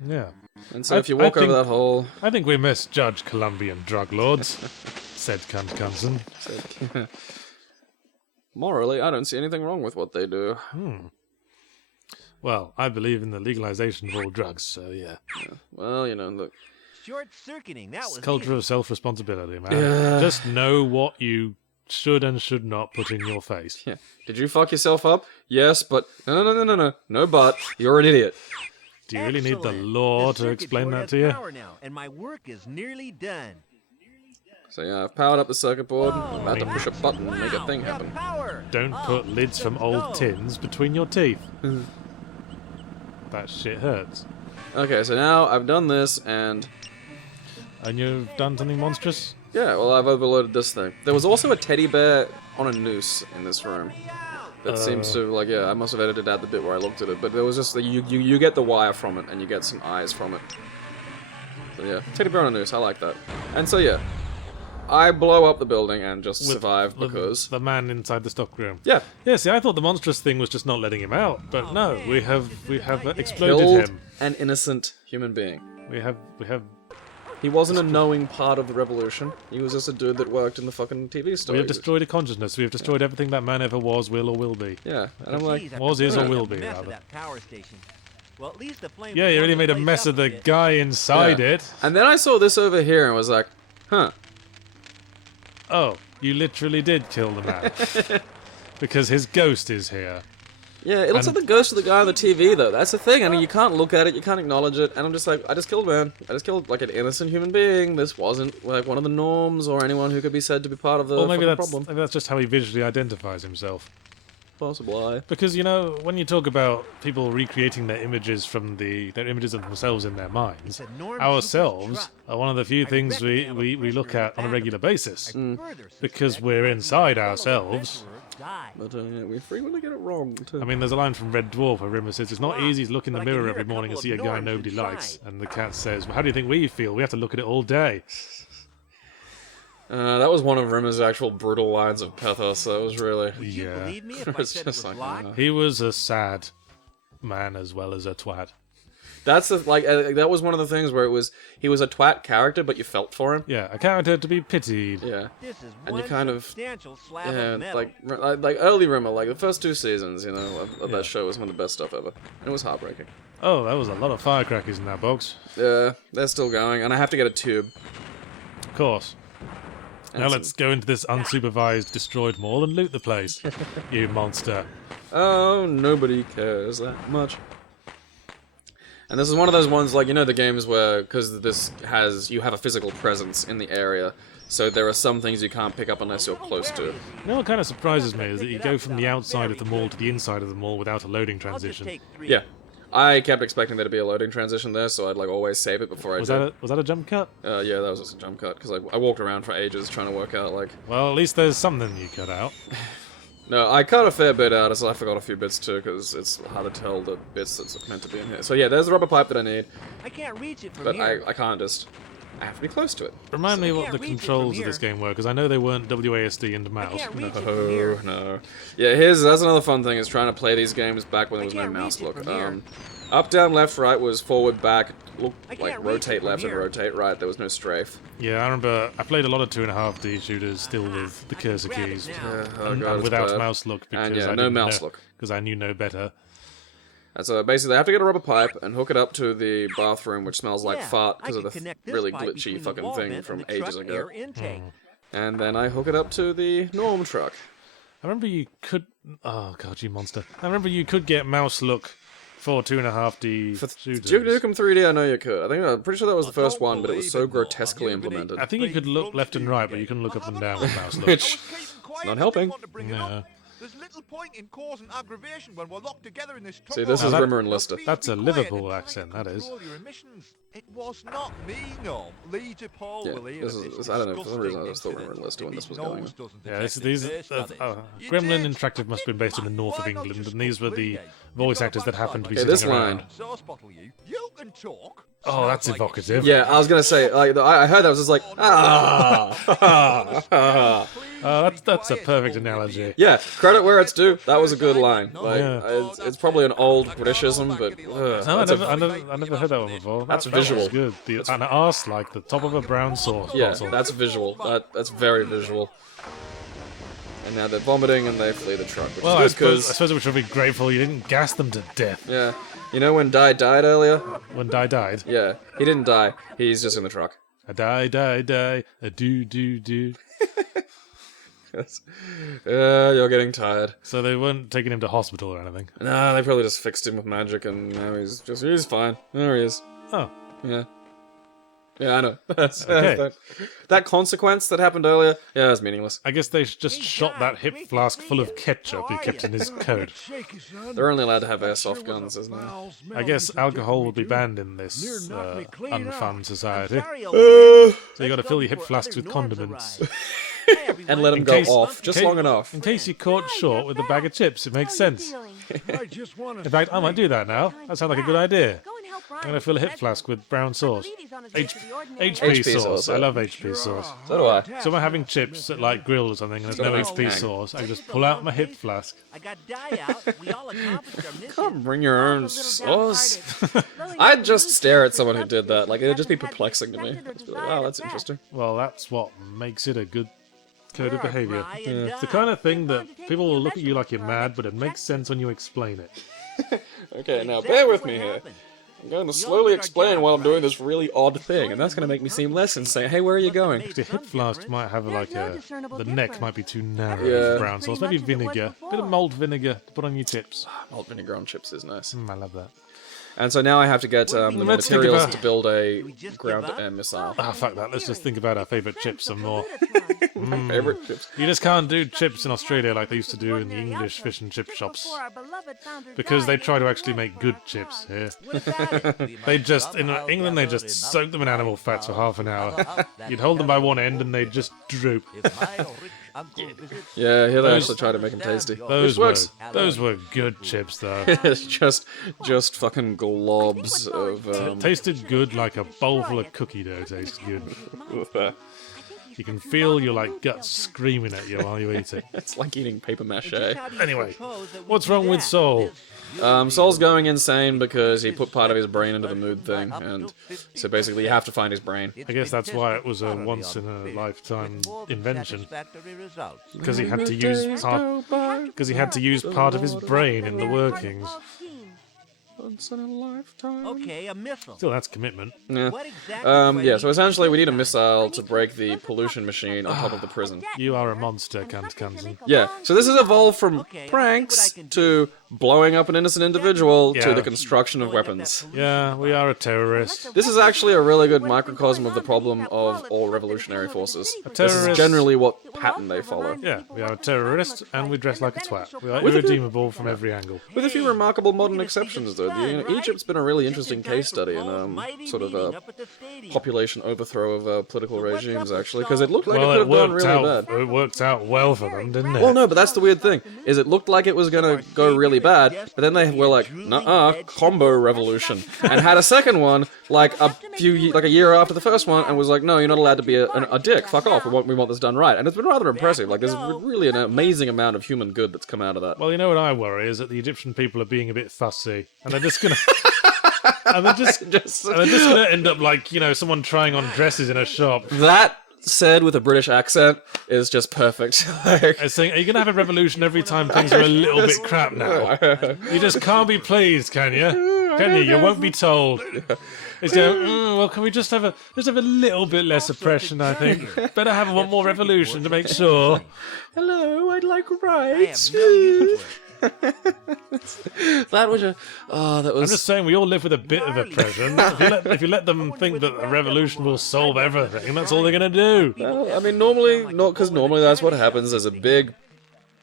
Yeah. And so if you walk over that hole... I think we misjudge Colombian drug lords, said Kent Knutson. Morally, I don't see anything wrong with what they do. Well, I believe in the legalization of all drugs, so yeah. Well, you know, look... Short-circuiting, that was It's culture easy. of self-responsibility, man. Yeah. Just know what you should and should not put in your face. Yeah. Did you fuck yourself up? Yes, but... No. No, but. You're an idiot. Do you really need the Excellent. law The to circuit explain board that has to you? power now, and my work is nearly done. So yeah, I've powered up the circuit board. I'm about to push a button and make a thing happen. Power. Don't put lids from old tins between your teeth. That shit hurts. Okay, so now I've done this, and... And you've done something monstrous? Yeah, well, I've overloaded this thing. There was also a teddy bear on a noose in this room. That seems to, like, yeah, I must have edited out the bit where I looked at it, but there was just, you get the wire from it, and you get some eyes from it. So yeah, teddy bear on a noose, I like that. And so yeah, I blow up the building and just survive because... The man inside the stockroom. Yeah. Yeah, see, I thought the monstrous thing was just not letting him out, but no, we have exploded Killed him. an innocent human being. We have He wasn't a knowing part of the revolution. He was just a dude that worked in the fucking TV store. we have destroyed a consciousness. We have destroyed everything that man ever was, will, or will be. Yeah, and I'm like... Was, is, or will be, Mess of rather. that power station. Well, at least the flames Yeah, you really made a place mess up of the bit. guy inside Yeah. it. And then I saw this over here and was like, huh. Oh, you literally did kill the man. Because his ghost is here. Yeah, it looks like the ghost of the guy on the TV, though. That's the thing. I mean, you can't look at it, you can't acknowledge it, and I'm just like, I just killed man. I just killed, like, an innocent human being. This wasn't, like, one of the norms or anyone who could be said to be part of the Well, maybe fucking that's, problem. maybe that's just how he visually identifies himself. Possibly. Because, you know, when you talk about people recreating their images from their images of themselves in their minds, It's a norm ourselves super are one of the few things we look at on a regular basis. Because we're inside ourselves. But, yeah, we frequently get it wrong, too. I mean, there's a line from Red Dwarf where Rimmer says, it's not easy to look in the mirror every morning and see a guy nobody likes. And the cat says, well, how do you think we feel? We have to look at it all day. That was one of Rimmer's actual brutal lines of pathos, so it was really... Would you Yeah. believe me if I It's said it just was like, locked? He was a sad man as well as a twat. That's the, like, that was one of the things where he was a twat character, but you felt for him. Yeah, a character to be pitied. Yeah. This is And one you kind of... substantial slab Yeah, of metal. like early Rimmer, like the first 2 seasons, you know, of that show was one of the best stuff ever. And it was heartbreaking. Oh, that was a lot of firecrackers in that box. Yeah, they're still going, and I have to get a tube. Of course. Now And let's go into this unsupervised, destroyed mall and loot the place. You monster. Oh, nobody cares that much. And this is one of those ones, like, you know, the games where, because you have a physical presence in the area, so there are some things you can't pick up unless you're close to it. You know what kind of surprises me is that you go from the outside of the mall to the inside of the mall without a loading I'll just transition. take 3. Yeah. I kept expecting there to be a loading transition there, so I'd, like, always save it before I Was did. that a jump cut? Yeah, that was just a jump cut, because I walked around for ages trying to work out, like... Well, at least there's something you cut out. No, I cut a fair bit out, so I forgot a few bits too, because it's hard to tell the bits that's meant to be in here. So yeah, there's the rubber pipe that I need, I can't reach it from but here. I can't just... I have to be close to it. Remind me what can't the reach it from controls of this here. game were, because I know they weren't WASD and I mouse. can't reach it from Oh, here. no. Yeah, that's another fun thing, is trying to play these games back when there was no can't mouse reach it look. from here. Up, down, left, right was forward, back, look, I can't like reach it rotate from left and here. rotate right, there was no strafe. Yeah, I remember I played a lot of 2.5D shooters still with the cursor grab it keys. now. Oh, And God, it's without bad. mouse look because And yeah, I no didn't mouse know, look. because I knew no better. And so basically I have to get a rubber pipe and hook it up to the bathroom, which smells like Yeah, fart I because of can the connect this really pipe glitchy between the fucking wall thing vent from and the ages truck ago. air intake. And then I hook it up to the norm truck. I remember you could... Oh, God, you monster. I remember you could get mouse look for 2.5D shooters. Duke Nukem 3D, I know you could. I'm pretty sure that was the first one, but it was so grotesquely implemented. I think you could look left and right, but you couldn't look up and down with mouse look. Which, not helping. No. There's little point in causing aggravation when we're locked together in this See, this Now is that- Rimmer and Lister. That's a Liverpool accent, that is. Control your emissions. It was not me, no. Leader Paul Yeah, will hear this of is- this I don't know, for some reason I just disgusting thought we were in Leicester when incident this was if his going on. nose doesn't Yeah, detect these it first, does it? You Gremlin did. Interactive must have been based in the north of Why not England, just and these were the completely? voice You've actors got that a happened to be Okay, sitting this around. line. Sauce bottle you can talk. Oh, that's Smells like evocative. Yeah, I was gonna say, like, I heard that, I was just like, ah. That's a perfect analogy. Yeah, credit where it's due. That was a good line. Like, Yeah. it's probably an old Britishism, but No, that's I never heard that one before. That's That was visual. good. An arse like the top of a brown sauce yeah, bottle. that's visual. That's very visual. And now they're vomiting and they flee the truck, which Well, I is good suppose we should be grateful you didn't gas them to death yeah, you know when Di died earlier? when Di died. Yeah, he didn't die. He's just in the truck. A die, a do. You're getting tired. So they weren't taking him to hospital or anything. Nah, they probably just fixed him with magic, and now he's fine. There he is. Oh, Yeah. Yeah, I know. That's, Okay. that consequence that happened earlier, yeah, that's meaningless. I guess they just shot that hip flask full of ketchup he kept in his coat. They're only allowed to have airsoft guns, isn't it? I guess alcohol will be banned in this unfun society. Uh, So you got to fill your hip flasks with condiments. and let them In go case- off just in long enough. In case you're caught short with a bag of chips, it makes sense. In fact, I might do that now. That sounds like a good idea. I'm going to fill a hip flask with brown sauce. HP HP sauce. sauce, I yeah. love HP sauce. So do I. So I'm having chips at like grilled or something and there's no Got a nice HP tang. sauce. I can just pull out my hip flask. I got Di out. We all accomplished our mission. Can't bring your own sauce. I'd just stare at someone who did that. Like, it'd just be perplexing to me. I'd just be like, oh, that's interesting. Well, that's what makes it a good code of Where are behavior. Bri and It's the Di? kind of thing that people will look at you like you're mad, but it makes sense when you explain it. Okay, now bear with me here. I'm going to slowly explain while I'm doing this really odd thing, and that's going to make me seem less insane. Hey, where are you going? The hip flask might have like the neck might be too narrow Yeah. for brown sauce. Maybe vinegar. Bit of malt vinegar to put on your chips. Malt vinegar on chips is nice. I love that. And so now I have to get the Let's think materials about- to build a ground-to-air missile. Ah, fuck that. Let's just think about our favourite chips some more. My favorite chips. You just can't do chips in Australia like they used to do in the English fish and chip shops. Because they try to actually make good chips here. They just, in England, they just soak them in animal fats for half an hour. You'd hold them by one end and they'd just droop. Yeah, here they actually try to make them tasty. Those were good chips though. It's just fucking globs of Tasted good like a bowl full of cookie dough tastes good. You can feel your like guts screaming at you while you eat it. it's like eating paper mache. Anyway, what's wrong with Soul? Saul's going insane because he put part of his brain into the mood thing, and so basically you have to find his brain. I guess that's why it was a once in a lifetime invention. Because he had to use part of his brain in the workings. Once in a lifetime. Okay, a missile. Still, that's commitment. Yeah. What exactly do I Yeah, so need? essentially we need a missile to break the pollution machine on top of the prison. You are a monster, Kent Knutson. Yeah, so this has evolved from Okay, pranks I'll see what I can to blowing up an innocent individual to Yeah. the construction of weapons. Yeah, we are a terrorist. This is actually a really good microcosm of the problem of all revolutionary forces. This is terrorist- generally what pattern they follow. Yeah, we are a terrorist and we dress like a twat. We are With a- irredeemable from every angle. With a few remarkable modern exceptions, though. Egypt's been a really interesting case study in sort of a population overthrow of political regimes, actually, because it looked like it Well, could have gone really bad. it worked out well for them, didn't it? Well, no, but that's the weird thing, is it looked like it was gonna go really bad, but then they were like, nuh-uh, combo revolution, and had a second one, like a year after the first one, and was like, no, you're not allowed to be a dick, fuck off, we want this done right. And it's been rather impressive, like, there's really an amazing amount of human good that's come out of that. Well, you know what I worry is that the Egyptian people are being a bit fussy, and they're just gonna, and they're just gonna end up like, you know, someone trying on dresses in a shop. That said with a British accent is just perfect. Like, And saying, are you gonna have a revolution every time things are a little bit crap now? You just can't be pleased, can you? Can you? You won't be told. It's going, well, can we just have a little bit less oppression, I think. Better have one more revolution to make sure. hello, I'd like I rights. have no use for it. That was that I'm was. just saying we all live with a bit of oppression. If you let them think that a revolution will solve everything, that's all they're gonna do. Well, I mean, normally that's what happens. There's a big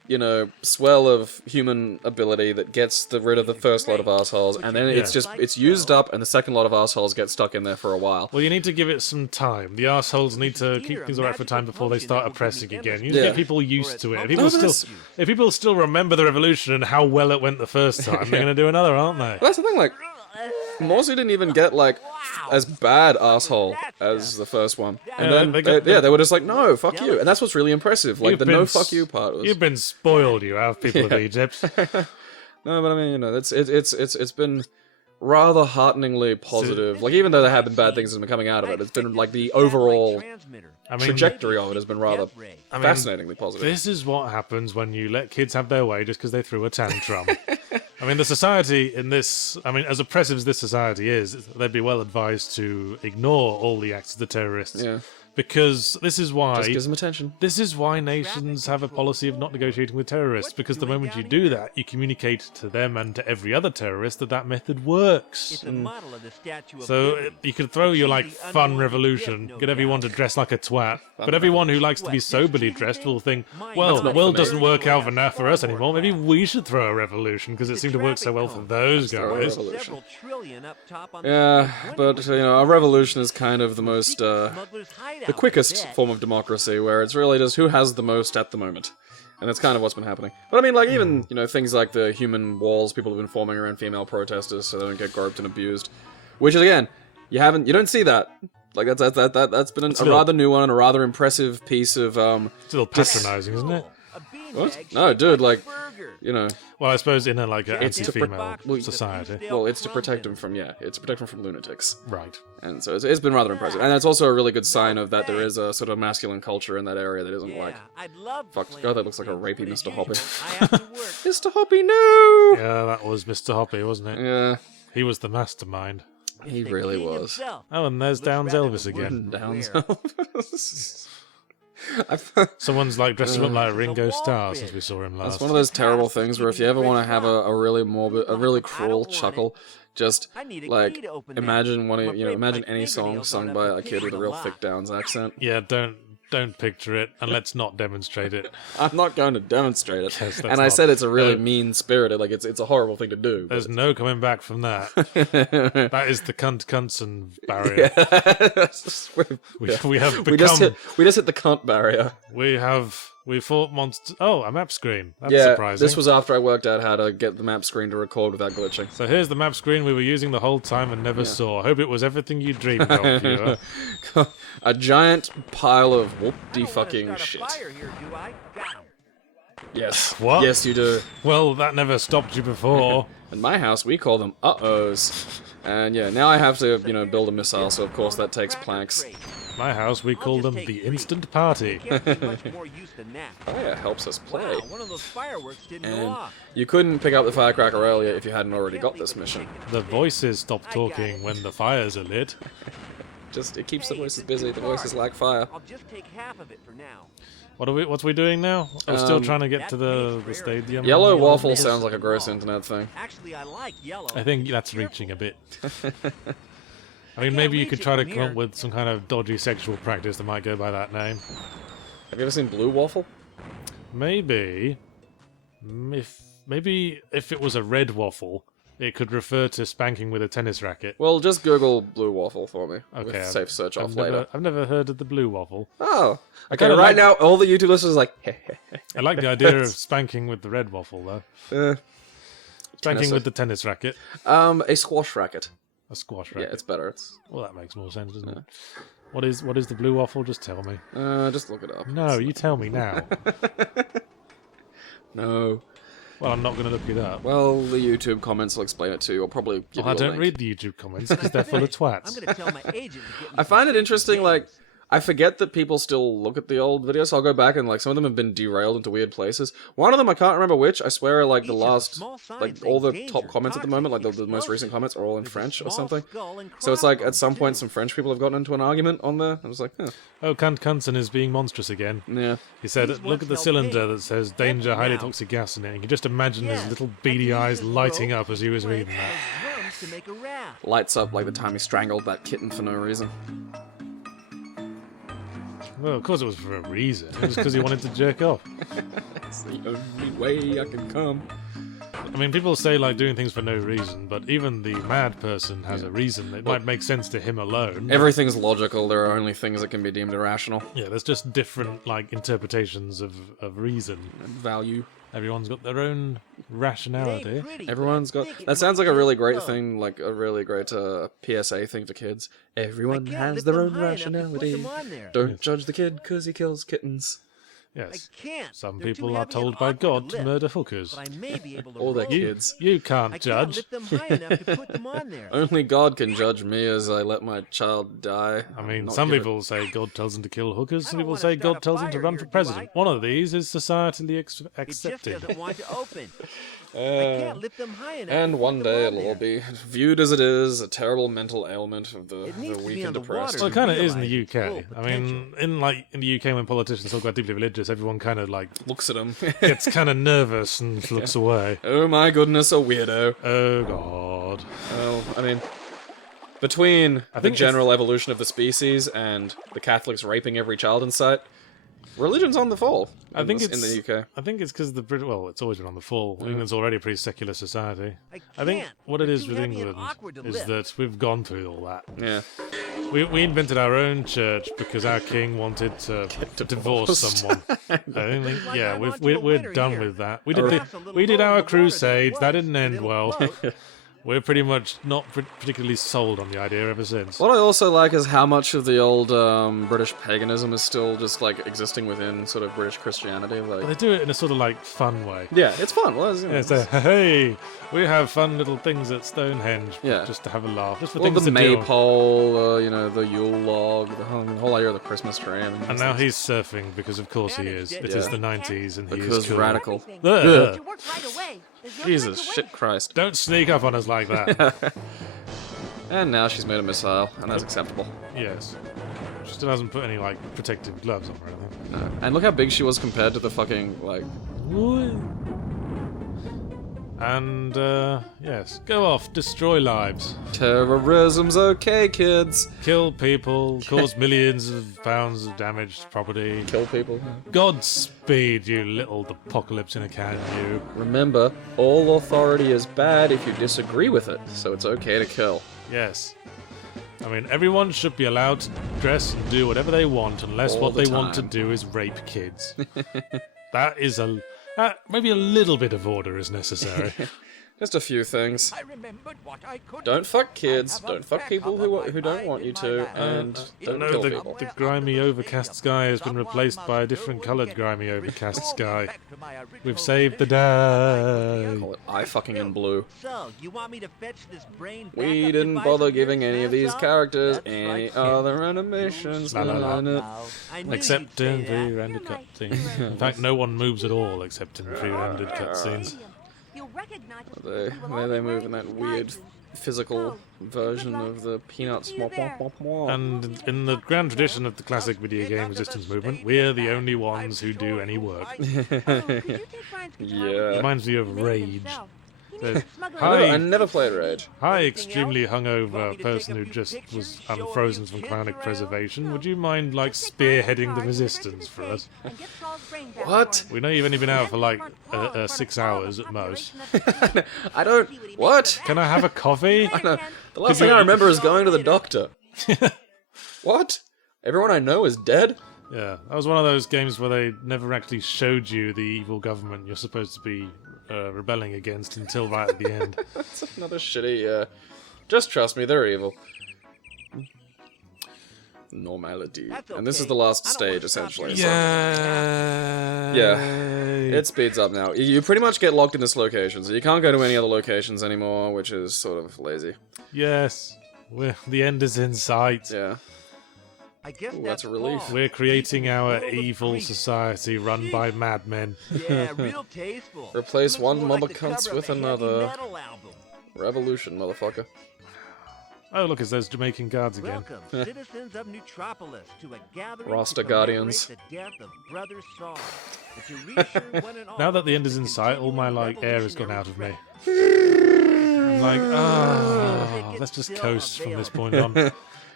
swell of human ability that gets rid of the first lot of assholes, and then it's used up, and the second lot of assholes get stuck in there for a while. Well, you need to give it some time. The assholes need to keep things alright for time before they start oppressing again. You need to get people used to it. If people still remember the revolution and how well it went the first time, they're going to do another, aren't they? That's the thing, like, Morsi didn't even get, like, as bad asshole as the first one. And then, they were just like, no, fuck you. And that's what's really impressive. Like, the no fuck you part was... You've been spoiled, you have, people of Egypt. No, but I mean, it's been rather hearteningly positive. Like, even though there have been bad things that have been coming out of it, it's been, like, the overall trajectory of it has been rather fascinatingly positive. This is what happens when you let kids have their way just because they threw a tantrum. I mean, the society in this... I mean, as oppressive as this society is, they'd be well advised to ignore all the acts of the terrorists. Yeah. Because this is why... Just gives them attention. This is why nations have a policy of not negotiating with terrorists, because the moment you do that, you communicate to them and to every other terrorist that that method works. So you could throw your, like, fun revolution, get everyone to dress like a twat, but everyone who likes to be soberly dressed will think, well, the world doesn't work out for us anymore, maybe we should throw a revolution, because it seemed to work so well for those guys. Yeah, but, a revolution is kind of the most... the quickest form of democracy, where it's really just who has the most at the moment. And that's kind of what's been happening. But I mean, like, even, things like the human walls people have been forming around female protesters so they don't get groped and abused. Which is, again, you don't see that. Like, that's been a rather new one, and a rather impressive piece of, It's a little patronising, isn't it? What? No, dude, like, Well, I suppose in an anti-female society. Well, it's to protect them from, lunatics. Right. And so it's been rather impressive. And it's also a really good sign of that there is a sort of masculine culture in that area that isn't fuck, God, that looks like a rapey Mr. Hoppy. Mr. Hoppy, no! Yeah, that was Mr. Hoppy, wasn't it? Yeah. He was the mastermind. He really was. Oh, and there's Downs Elvis again. Downs Elvis. Someone's like dressing up like Ringo Starr since we saw him last. It's one of those terrible things where if you ever want to have a really morbid, a really cruel chuckle, just like imagine any song sung by a kid with a real thick Downs accent. Yeah, don't picture it, and let's not demonstrate it. I'm not going to demonstrate it. Yes, and I said it's a really mean-spirited, like it's a horrible thing to do. There's no coming back from that. That is the cunt Knutson barrier. We just hit the cunt barrier. We fought monsters. Oh, a map screen. That's yeah, surprising. This was after I worked out how to get the map screen to record without glitching. So here's the map screen we were using the whole time and never saw. Hope it was everything you dreamed of, viewer. A giant pile of whoop-de-fucking shit. Yes. What? Yes, you do. Well, that never stopped you before. In my house, we call them uh-ohs. And yeah, now I have to, build a missile, so of course that takes planks. My house, we call them the Instant Party. Fire helps us play. And you couldn't pick up the firecracker earlier if you hadn't already got this mission. The voices stop talking when the fires are lit. It keeps the voices busy. The voices like fire. I'll just take half of it for now. What's we doing now? I'm still trying to get to the stadium. Yellow waffle sounds like a gross internet thing. Actually, I like yellow. I think that's reaching a bit. I mean, maybe you could try to come up with some kind of dodgy sexual practice that might go by that name. Have you ever seen blue waffle? Maybe. Maybe if it was a red waffle, it could refer to spanking with a tennis racket. Well, just Google blue waffle for me. Okay. With safe search off later. I've never heard of the blue waffle. Oh. Okay, right now, all the YouTube listeners are like, I like the idea of spanking with the red waffle, though. Spanking with the tennis racket. A squash racket. A squash racket. Yeah, it's better. Well, that makes more sense, doesn't it? What is the blue waffle? Just tell me. Just look it up. No, you tell me now. No. Well, I'm not going to look it up. Well, the YouTube comments will explain it to you. I'll probably give you a I don't link. read the YouTube comments because they're full of twats. I'm going to tell my agent to get me I find it interesting, like, I forget that people still look at the old videos, so I'll go back and, like, some of them have been derailed into weird places. One of them, I can't remember which, I swear, like, the last, like, all the top comments at the moment, like, the most recent comments are all in French or something. So it's like, at some point, some French people have gotten into an argument on there. I was like, huh. Oh, Kent Knutson is being monstrous again. Yeah. He said, look at the cylinder that says danger, highly toxic gas in it. You can just imagine his little beady eyes lighting up as he was reading that. Lights up like the time he strangled that kitten for no reason. Well, of course it was for a reason. It was because he wanted to jerk off. It's the only way I can come. I mean, people say like doing things for no reason, but even the mad person has a reason. It might make sense to him alone. Everything's logical. There are only things that can be deemed irrational. Yeah, there's just different like interpretations of reason. Value. Everyone's got their own rationality. Everyone's got. That sounds like a really great thing, like a really great PSA thing for kids. Everyone has their own rationality. Don't judge the kid because he kills kittens. Yes. Can't. Some They're too people are heavy and told by awkward God to to lift. murder hookers. But I may be able to All their roll. kids. You I can't can't judge. lift them high enough to put them on there. Only God can judge me as I let my child die. I mean, Not some give it- people say God tells them to kill hookers. Some don't people wanna say start God a tells them to fire run here, for do president. I? One of these is societally It just accepted. doesn't want to open. I Uh, can't lift them high enough. and to one put day them on it'll all there. be viewed as it is, a terrible mental ailment of the It needs to weak be and on the depressed. water. Well, it kind of is in the Realize its UK. full I mean, in the UK, when politicians talk about deeply religious, everyone kind of like Looks at him. gets kind of nervous and looks away. Oh my goodness, a weirdo. Oh God. Well, I mean, between the think general evolution of the species and the Catholics raping every child in sight, religion's on the fall. I think in the UK. I think it's because the well, it's always been on the fall. England's already a pretty secular society. I think can't. what it They're is too with heavy and England awkward to is lift. that we've gone through all that. Yeah. We invented our own church because our king wanted to divorce someone. I don't think, Like yeah, I'm we're onto a we're winner done here. with that. Or perhaps a little We did lower our in the water than it crusades. That was. didn't end It'll well. float. We're pretty much not particularly sold on the idea ever since. What I also like is how much of the old British paganism is still just like existing within sort of British Christianity. But they Like, do it in a sort of like fun way. yeah, it's fun. Well, it's, you know, Yeah, so, hey, we have fun little things at Stonehenge, Yeah. just to have a laugh, just for well, things the to do. maypole, you know, the Yule log, the whole idea of the Christmas tree. I mean, And now he's surfing because, of course, he is. It is Yeah. the 90s, and he because is cool. radical. Ugh. You work right away. There's no time Jesus, to shit wait. Christ. Don't sneak up on us like that. And now she's made a missile, and that's acceptable. Yes. She still hasn't put any, like, protective gloves on or anything. No. And look how big she was compared to the fucking, like... And, yes. Go off, destroy lives. Terrorism's okay, kids. Kill people, cause millions of pounds of damage to property. Kill people. Godspeed, you little apocalypse in a can, you. Remember, all authority is bad if you disagree with it, so it's okay to kill. Yes. I mean, everyone should be allowed to dress and do whatever they want, unless All what the they want to time. do is rape kids. That is maybe a little bit of order is necessary. Just a few things. I remembered what I could. Don't fuck kids, don't fuck people who don't want you to, and don't No, kill the people. grimy overcast sky has been replaced by a different coloured grimy overcast sky. We've saved the day. Call it eye fucking in blue. So, you want me to fetch this brain back We up didn't device bother of yours, giving any of these Samsung? characters That's any right. other animations. La, la, la. on it. I knew Except you'd say in that. free-rendered cutscenes. In fact, no one moves at all except in free-rendered cutscenes. You'll recognize us They, because we'll all they be move in wearing that these weird guises. physical version of the Peanuts. See you there. And in the grand tradition of the classic video game resistance movement, we're the only ones who do any work. Oh, could you take Brian's guitar Yeah. with you? Reminds me of Make it Rage. himself. He So- needs a smuggler. Hi. I never played Rage. Hi, extremely hungover person who just was unfrozen from chronic preservation. Would you mind, like, spearheading the resistance for us? And get Saul's brain back What? for us. We know you've only been out for, like, Front hall in front of 6 all the hours at most. population of the city. I don't. What? Can I have a coffee? Later, Ken. The last thing I remember is going to the doctor. What? Everyone I know is dead? Yeah, that was one of those games where they never actually showed you the evil government you're supposed to be rebelling against until right at the end. That's another shitty, just trust me, they're evil. Normality. That's And this is okay. the last I don't stage, want to stop essentially. you. so- Yeah. It speeds up now. You pretty much get locked in this location, so you can't go to any other locations anymore, which is sort of lazy. Yes. The end is in sight. Yeah. I guess Ooh, that's that's a relief. Paul. We're creating our Roll the evil crease. society run by madmen. Yeah, real tasteful. Replace Looks one more mother like the cunts cover with of a heavy another. metal album. Revolution, motherfucker. Oh, look, it's those Jamaican guards again. Welcome, citizens of Metropolis, to a gathering Rasta to Guardians. commemorate the death of Brother Saul. And to reassure one and all Now that the end is of in the sight, all my, like, air has gone revolutionary out of me. threat. I'm like, let's just coast from this point on.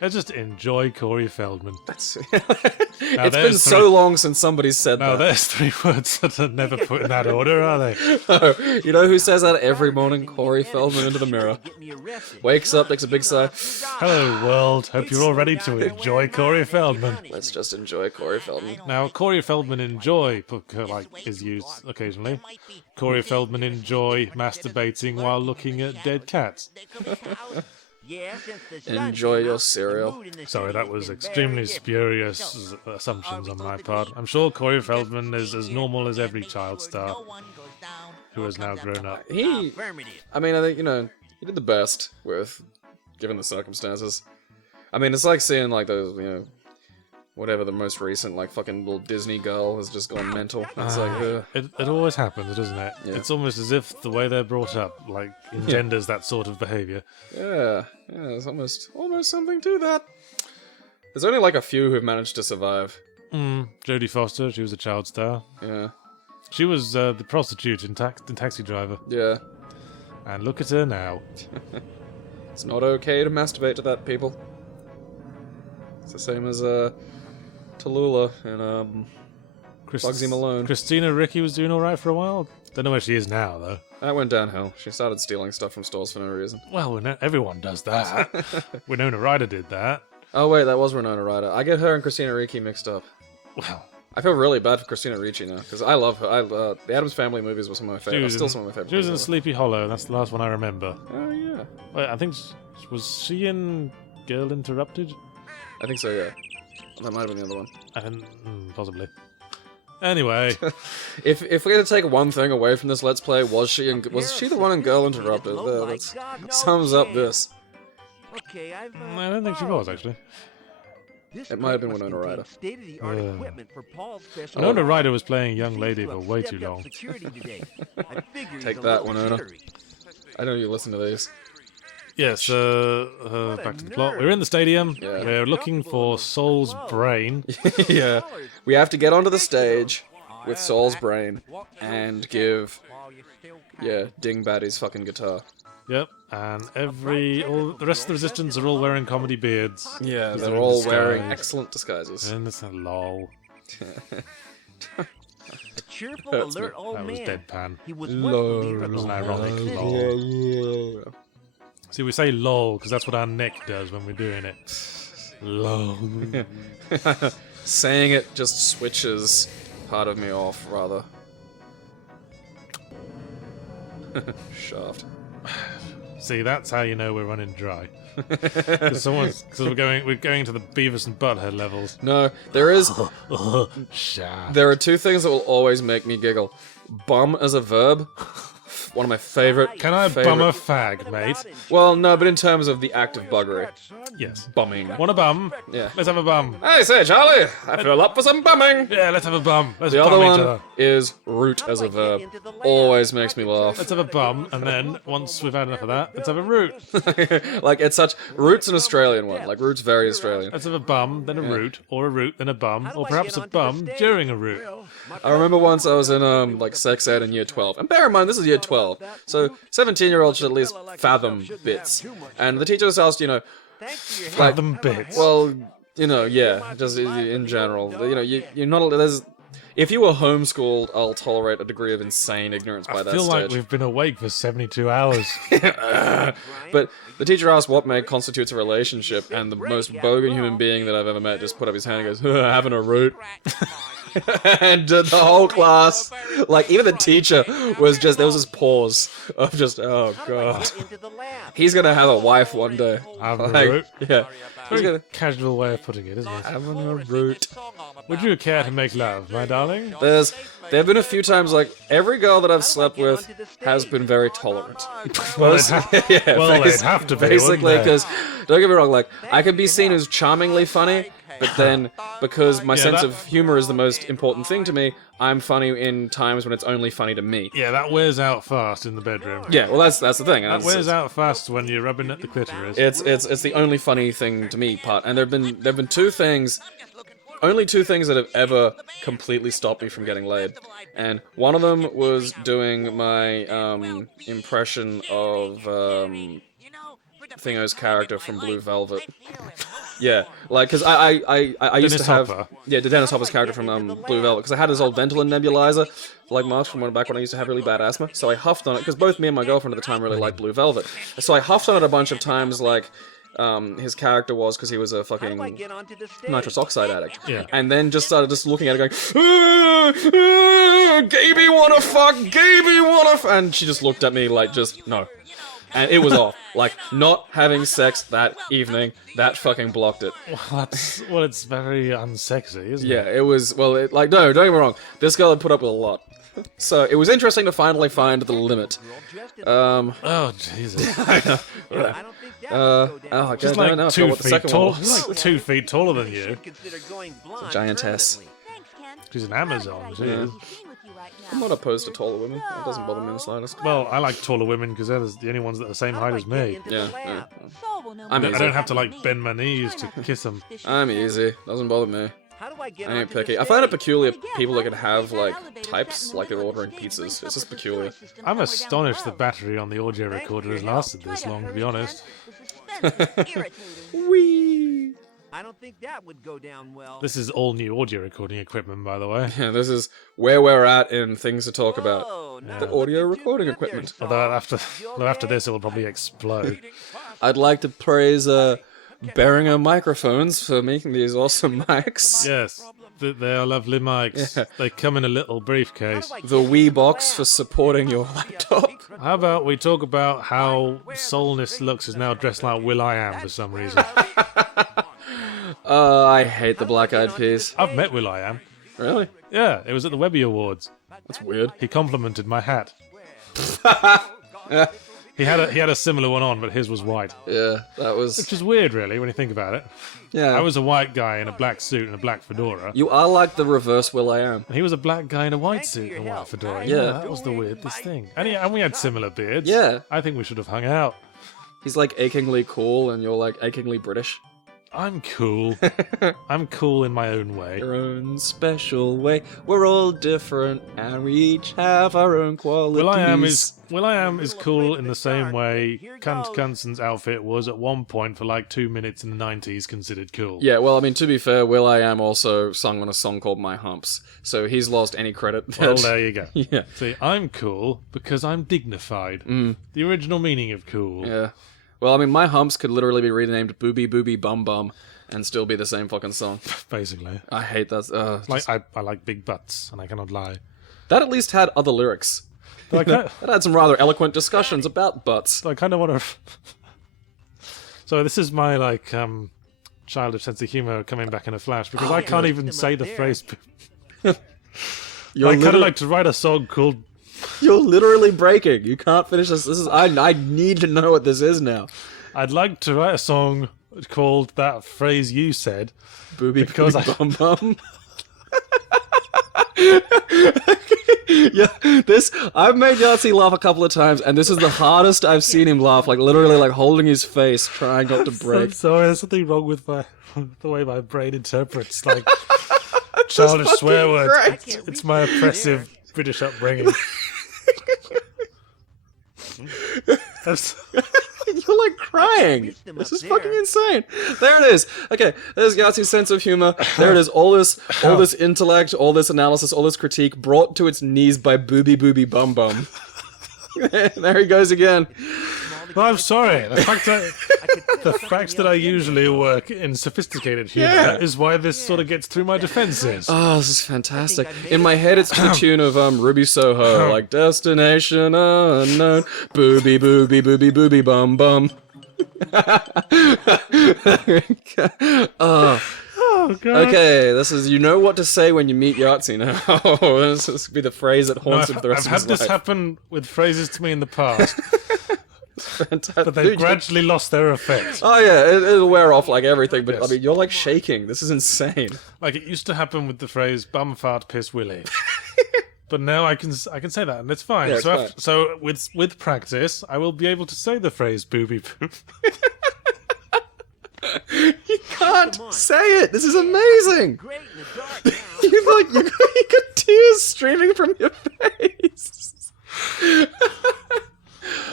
Let's just enjoy Corey Feldman. It's Now, been there's so long since somebody said Now, that. there's 3 words that are never put in that order, are they? You know who says that every morning? Corey Feldman into the mirror. Wakes up, takes a big sigh. Hello, world. Hope you're all ready to enjoy Corey Feldman. Let's just enjoy Corey Feldman. Now, Corey Feldman enjoy, is used occasionally. Corey Feldman enjoy masturbating while looking at dead cats. Enjoy your cereal. Sorry, that was extremely spurious assumptions on my part. I'm sure Corey Feldman is as normal as every child star who has now grown up. I think, he did the best given the circumstances. I mean, it's like seeing, like, those, whatever the most recent, like, fucking little Disney girl has just gone mental. It's like, It always happens, doesn't it? Yeah. It's almost as if the way they're brought up, like, engenders that sort of behaviour. yeah, there's almost something to that. There's only, like, a few who've managed to survive. Jodie Foster, she was a child star. Yeah, She was the prostitute in Taxi Driver. yeah. And look at her now. It's not okay to masturbate to that, people. It's the same as, Tallulah and, Bugsy Malone. Christina Ricci was doing alright for a while. Don't know where she is now, though. That went downhill. She started stealing stuff from stores for no reason. Well, everyone does that. Winona Ryder did that. Oh wait, that was Winona Ryder. I get her and Christina Ricci mixed up. Well, I feel really bad for Christina Ricci now, because I love her. The Addams Family movies were some of my favorites. Still some of my favorites. She was in Sleepy Hollow. That's the last one I remember. Oh yeah. Wait, I think was she in Girl Interrupted? I think so, yeah. That might have been the other one. Possibly. Anyway, If we had to take one thing away from this Let's Play, was she the one in Girl Interrupted? That sums up this. Okay, I don't think she was actually. It might have been Winona Ryder. State-of-the-art equipment for Paul's special. Winona Ryder was playing young lady for way too long. Take that, Winona. I know you listen to these. Yes, back to the plot. We're in the stadium. Yeah. We're looking for Soul's brain. Yeah. We have to get onto the stage with Saul's brain and give, Dingbatty's fucking guitar. Yep, and all the rest of the Resistance are all wearing comedy beards. Yeah, They're they're in all disguise. wearing excellent disguises. And it's a lol. A cheerful, Hurts me. alert old That was man. deadpan. He was once to be It was an from ironic the lol. See, we say lol because that's what our neck does when we're doing it. Lol. Saying it just switches part of me off, rather. Shaft. See, that's how you know we're running dry. Because we're going to the Beavis and Butthead levels. No, there is. Shaft. There are two things that will always make me giggle. Bum as a verb. One of my favorite. Can I bum a fag, mate? Well, no, but in terms of the act of buggery. Yes. Bumming. Want a bum? Yeah. Let's have a bum. Hey, say, Charlie, I feel up for some bumming. Yeah, let's have a bum. Let's The bum other each one other. is root as a verb. Always makes me laugh. Let's have a bum, and then once we've had enough of that, let's have a root. Like, it's such. Root's an Australian one. Like, root's very Australian. Let's have a bum, then a root, or a root, then a bum, or perhaps a bum during a root. I remember once I was in, like, sex ed in year 12. And bear in mind, this is year 12. So, 17-year-olds should at least fathom bits. And the teacher just asked, like, Fathom bits. well, just in general. You're not. If you were homeschooled, I'll tolerate a degree of insane ignorance by I that feel stage. like we've been awake for 72 hours. But the teacher asked what constitutes a relationship, and the most bogan human being that I've ever met just put up his hand and goes, having a root. And the whole class, like, even the teacher was just, there was this pause of just, oh god. He's gonna have a wife one day. Having a Like, root. yeah. He's Very gonna casual way of putting it, isn't it? having a root. Would you care to make love, my darling? There have been a few times, like, every girl that I've slept with has been very tolerant. Well, Most- they'd have to be, basically, wouldn't they? because, don't get me wrong, like, I can be seen as charmingly funny, but then, because my sense that- of humor is the most important thing to me, I'm funny in times when it's only funny to me. Yeah, that wears out fast in the bedroom. Yeah, well, that's the thing. That wears out fast when you're rubbing at the clitoris. It's the only funny thing to me part, and there've been only two things that have ever completely stopped me from getting laid, and one of them was doing my impression of Thingo's character from Blue Velvet. Yeah, like, because I used to Dennis have... Hopper. Yeah, Dennis Hopper's character from Blue Velvet, because I had his old Ventolin nebulizer, like Marks from back when I used to have really bad asthma, so I huffed on it, because both me and my girlfriend at the time really liked Blue Velvet. So I huffed on it a bunch of times, like, his character was, because he was a fucking nitrous oxide addict. Yeah. And then just started just looking at it going, Gaby wanna fuck, Gaby wanna and she just looked at me like, just, no. And it was off. Like, not having sex that evening, that fucking blocked it. Well, it's very unsexy, isn't Yeah, it? it was, well, no, don't get me wrong. This girl had put up with a lot. So, it was interesting to finally find the limit. Oh, Jesus. Oh, okay, She's I like don't know. I forgot 2 what the feet second tall. one was. She's like 2 feet taller than you. Giantess. Thanks, Ken. She's an Amazon, she is. I'm not opposed to taller women. That doesn't bother me in the slightest. Well, I like taller women because they're the only ones that are the same height as me. Yeah. I'm easy. I don't have to like bend my knees to kiss them. I'm easy. Doesn't bother me. How do I get I ain't onto the picky. I stage? find it peculiar people that can have, like, types, like they're ordering pizzas. It's just peculiar. I'm astonished the battery on the audio recorder has lasted this long, to be honest. Whee! I don't think that would go down well. This is all new audio recording equipment, by the way. Yeah, this is where we're at in things to talk about. Whoa, now The look audio what you recording did there, equipment. son. Although You after okay? this, it will probably explode. I'd like to praise Behringer Microphones for making these awesome mics. Yes, they are lovely mics. Yeah. They come in a little briefcase. The Wii box for supporting your laptop. How about we talk about how Solness Lux is now dressed like Will.i.am for some reason? I hate the Black Eyed Peas. I've met Will.i.am. Really? Yeah, it was at the Webby Awards. That's weird. He complimented my hat. He had a similar one on, but his was white. Yeah, that was... Which is weird, really, when you think about it. Yeah. I was a white guy in a black suit and a black fedora. You are like the reverse Will.i.am. And he was a black guy in a white suit and a white fedora. Yeah. That was the weirdest thing. And we had similar beards. Yeah. I think we should have hung out. He's like achingly cool and you're like achingly British. I'm cool. I'm cool in my own way. Your own special way. We're all different and we each have our own qualities. Will.i.am is cool in the same way Kent Knutson's outfit was at one point for like 2 minutes in the 90s considered cool. Yeah, well, I mean, to be fair, Will.i.am also sung on a song called My Humps, so he's lost any credit. Well, there you go. Yeah. See, I'm cool because I'm dignified. The original meaning of cool. Yeah. Well, I mean, My Humps could literally be renamed Booby Booby Bum Bum and still be the same fucking song. Basically. I hate that. Like, I like big butts, and I cannot lie. That at least had other lyrics. But That had some rather eloquent discussions about butts. I kind of want to... So this is my, like, childish sense of humor coming back in a flash, because I can't even say the phrase... I kind of like to write a song called... You're literally breaking. You can't finish this. This is. I need to know what this is now. I'd like to write a song called that phrase you said. Booby Because booby bum bum. Yeah, this I've made Yahtzee laugh a couple of times, and this is the hardest I've seen him laugh. Like literally, like holding his face, trying not to I'm break. sorry, there's something wrong with the way my brain interprets, like, childish fucking swear words. great. It's my oppressive British upbringing. You're like crying. This is fucking insane. There it is. Okay, there's Yahtzee's sense of humor. There it is. All this intellect, all this analysis, all this critique brought to its knees by Booby Booby Bum Bum. There he goes again. Well, I'm sorry. The fact that I usually work in sophisticated humor is why this sort of gets through my defenses. Oh, this is fantastic. In my head, it's to the tune of Ruby Soho, like Destination Unknown, Booby Booby Booby Booby Bum Bum. Oh, God. Okay, this is, you know what to say when you meet Yahtzee now. This is be the phrase that haunts him for the rest I've of had his this life. happen with phrases to me in the past, Fantastic. but they've Dude, gradually lost their effect. Oh yeah, it'll wear off like everything, but Yes. I mean, you're like shaking. This is insane. Like, it used to happen with the phrase "bum fart piss willy," but now I can say that, and it's fine. Yeah, it's so fine. so with practice, I will be able to say the phrase "booby poop." You can't say it. This is amazing. Great in the dark now. You got tears streaming from your face.